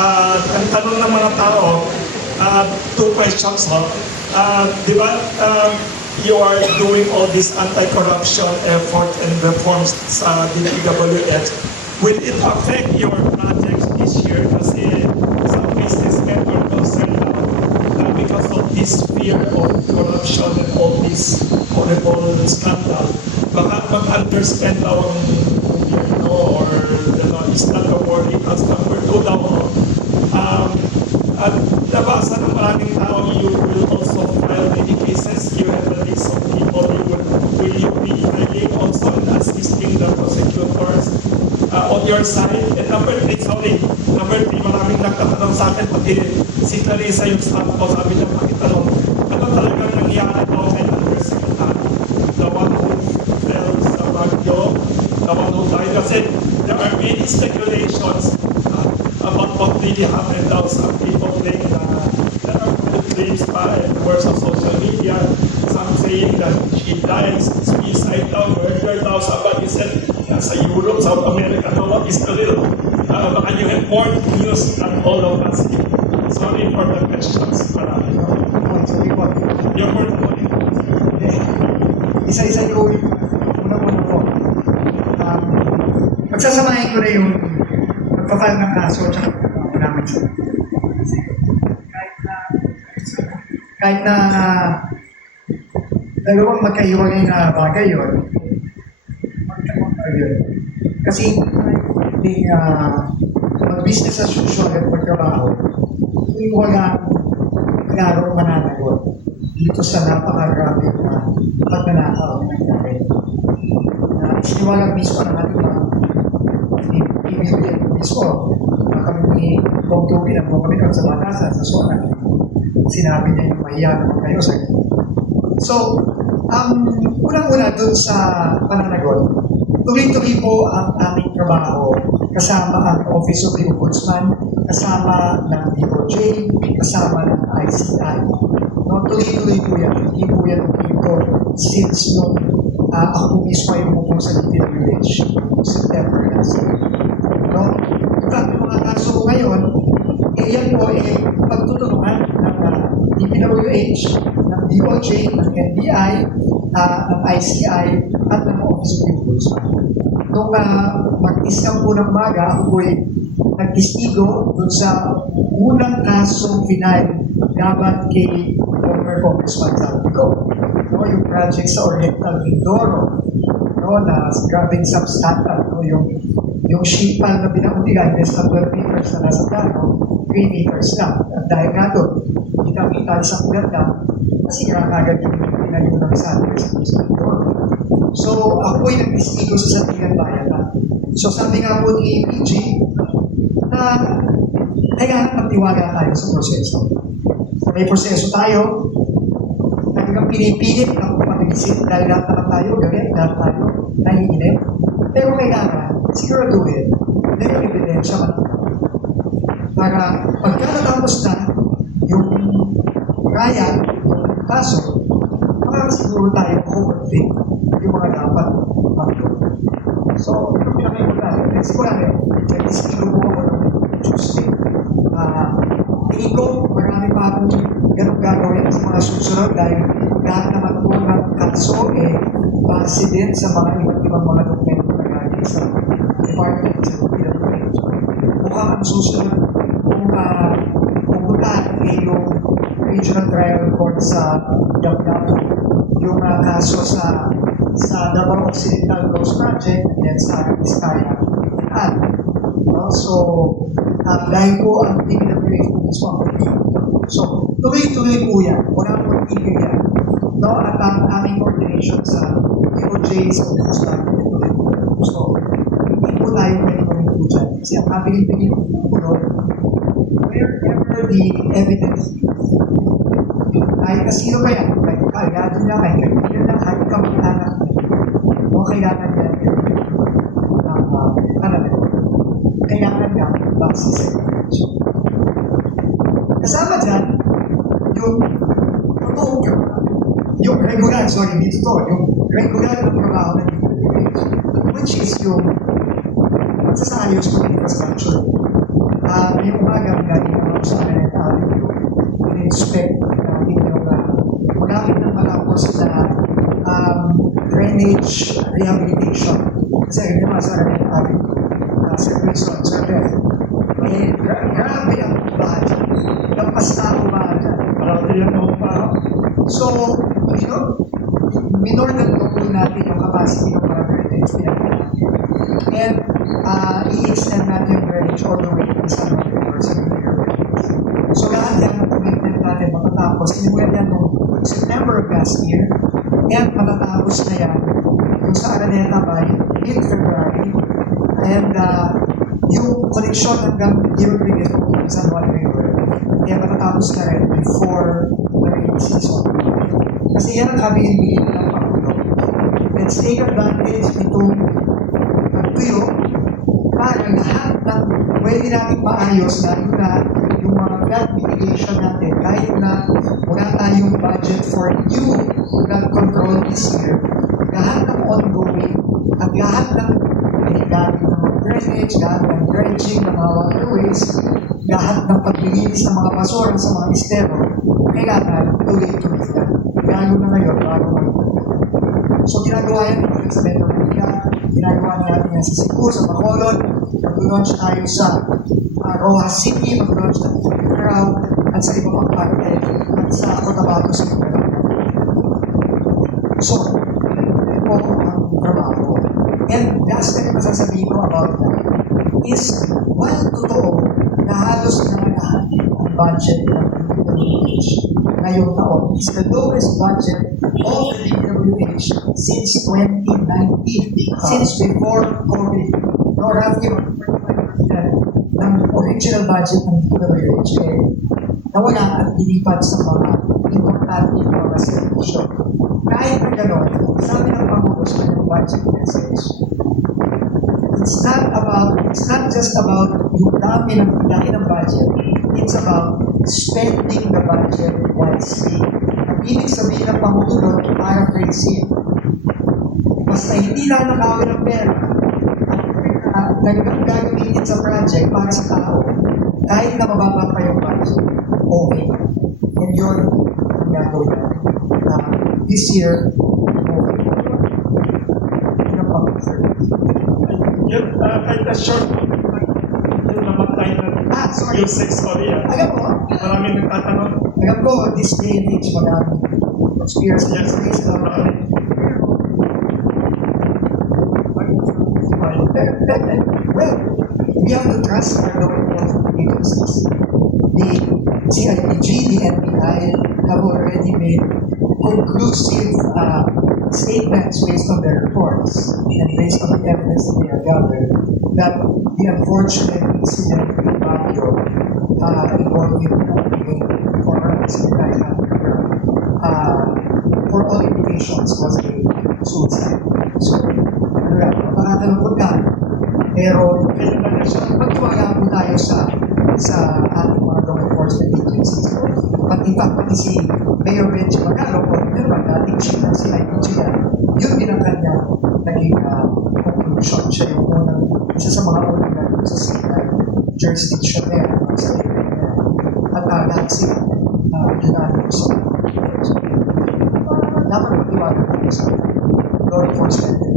ang tanong ng mga tao, two questions, no? Di ba, you are doing all this anti-corruption effort and reforms sa DPWH. Will it affect your projects this year? Kasi some businessmen are concerned because of this fear of corruption and all this horrible scandal. Baka mag-underspend daw ang gobyerno or is not a worry. As number two daw, at nabasa ng maraming tao, you will also file many cases. You have a list of people. Will you be filing also and assisting the prosecutors on your side? And number three, maraming nagtatanong sa akin, pati si Clarissa yung staff ko, sabi niya, pakitanong, ano talagang nangyari daw kay Undersecretary? The one who fell sa Baguio, the one who died. Kasi there are many speculations about what really happened daw. Some people think there are good claims pa in the words of social media. Some saying that she died, suicide daw, murder daw. Somebody said nasa Europe, South America. Now what is the real? Baka you have more news than all of us. Sorry for the questions. Marami. Yung word mo. Isa-isa ko, una-una po. Magsasamahin ko na yung pagpapal ng kaso at saka namin sa kahit na dalawang magkahiwalay na bagay yun, kasi mag-business as usual at pagtrabaho, yung walang klarong mananagot dito sa napakagrabe na pagnanakaw na nangyari. Isiniwalag mismo ng ating mga PBBM mismo na kami ni Bong Tupi na kami kami sa batasan, sa zona. Sinabi niya yung mahiya naman kayo sa inyo. So, unang-una dun sa pananagot, tuloy-tuloy po ang aming trabaho kasama ang Office of the Ombudsman, kasama ng DOJ, kasama ng ICI. No, tuloy-tuloy po yan. Hindi po yan dito since nung ako mismo ay umupong sa DPWH September last year. No? At mga kaso ngayon, yan po ay pagtutulungan ng DPWH, ng DOJ, ng NBI, ng ICI, at ng Office of the Ombudsman. Nung mag-isang po ng maga, ako po ay nag-istigo dun sa unang kasong final laban kay former Congressman Saldico. No, yung project sa Oriental Mindoro, no, na grabing substandard, no, yung shipal na binakuntigan is na 12 meters na nasa plano, 3 meters lang. At dahil nga doon, kita-kita sa ulat na, nasira agad yung pinayunang sa Mindoro. So, ako ay nag-istigo sa Sandigan Bayan na. So, sabi nga po ni PG, na kailangan magtiwala tayo sa proseso. May proseso tayo, talagang pinipilit na pumabilisin dahil lahat naman tayo, galit, lahat tayo, nahihilit. Pero kailangan, siguraduhin, may ebidensya man. Para pagkatapos na yung raya, yung kaso, makakasiguro tayo overthink yung mga dapat mag-do. So, ito pinakailangan. Next ko lang nag-isiguro po ako ng Tuesday. Tingin ko, marami pa akong ganun gagawin sa mga susunod dahil lahat naman po ng kaso base din sa mga iba't ibang mga dokumento na galing sa Department sa DPWH. Mukhang ang susunod kung pupuntahan yung Regional Trial Court sa Davao, yung kaso sa Davao Occidental Ghost Project and sa Vizcaya. So, dahil po ang DPWH po mismo ang pagkakas. So, tuloy-tuloy po yan. Wala po tigil yan. No? At ang aming coordination sa DOJ, sa Ombudsman, so, hindi po tayo pwede kami po dyan. Kasi ang kabiling-pigil po doon, wherever the evidence is, kahit kasino ba yan, kahit kaagado na, kahit kaibigan na, kahit kamag-anak na, o kailangan yan, kailangan nga base sa information. Kasama dyan, yung totoong yung regular na trabaho ng DPWH, which is yung magsasayos ng infrastructure. May umaga, rehabilitation. Kasi yun naman sa akin ating Sir Wilson, Sir Beth, grabe ang budget. Lampas na ang budget. Marami yan ako pa. So, minor na double natin yung capacity ng mga heritage pinag-natin. And i-extend natin yung heritage all the way to San Juan River sa heritage. So, lahat yan ang commitment natin matatapos. Inimulan yan noong September of last year. And matatapos na yan yung sa Araneta by mid-February. And yung connection hanggang Dio Rodriguez sa San Juan River, kaya matatapos na rin before the rainy season. Kasi yan ang kabilin-bilin ng Pangulo. Let's take advantage itong tuyo para lahat ng pwede natin maayos, lalo na yung mga flood mitigation natin, kahit na wala tayong budget for new flood control this year, lahat ng ongoing at lahat ng gamit ng mga drainage, lahat ng dredging ng mga waterways, lahat ng paglilinis ng mga basura sa mga estero, kailangan tuloy-tuloy na. Lalo na ngayon, bago So, ginagawa yan ng sa Metro Manila, ginagawa na natin yan sa Cebu, sa Bacolod, mag-launch tayo sa Rojas City, mag-launch tayo sa Mindanao, at sa iba pang parte, at sa Cotabato sa Mindanao. So, ito po ang trabaho. And last na masasabihin ko about that is, while totoo na halos na lahat ang budget ng DPWH ngayong taon is the lowest budget of the DPWH since 2019, since before COVID. No, roughly 45% ng original budget ng DPWH nawala at dilipat sa mga importante mga servisyo. Kahit na gano'n, sabi ng Pangulo sa kanyang budget message, it's not just about yung dami ng laki ng budget, it's about spending the budget wisely. Ang ibig sabihin ng Pangulo doon, paraphrase it. Basta hindi lang nakawin ng pera, at gagamitin sa project para sa tao, kahit na mababa pa yung budget, okay. And yun, ang gagawin natin. This year, okay. Yun ang public service. Yun, kahit na short, yung namatay na Sorry. yung 6 Korea. Alam mo, Maraming nagtatanong. alam ko, this day and age, madami. Conspiracy Yes, theories na marami. Well, we have to trust our law enforcement agencies. The CIPG, the NBI have already made conclusive statements based on their reports and based on the evidence that they have gathered that the unfortunate incident in Baguio involving for for all indications was a suicide. So, makakalungkot ka. Pero, magtiwala po tayo sa ating mga law enforcement agencies. Pati si Mayor Benji Magalo, pero dating siya na si IPG yan, yun din ang kanya naging conclusion. Siya yung isa sa mga unang naging sa sinay jurisdiction na yan, sa area na yan. At lahat sila, unanimous. Dapat magtiwala tayo sa law enforcement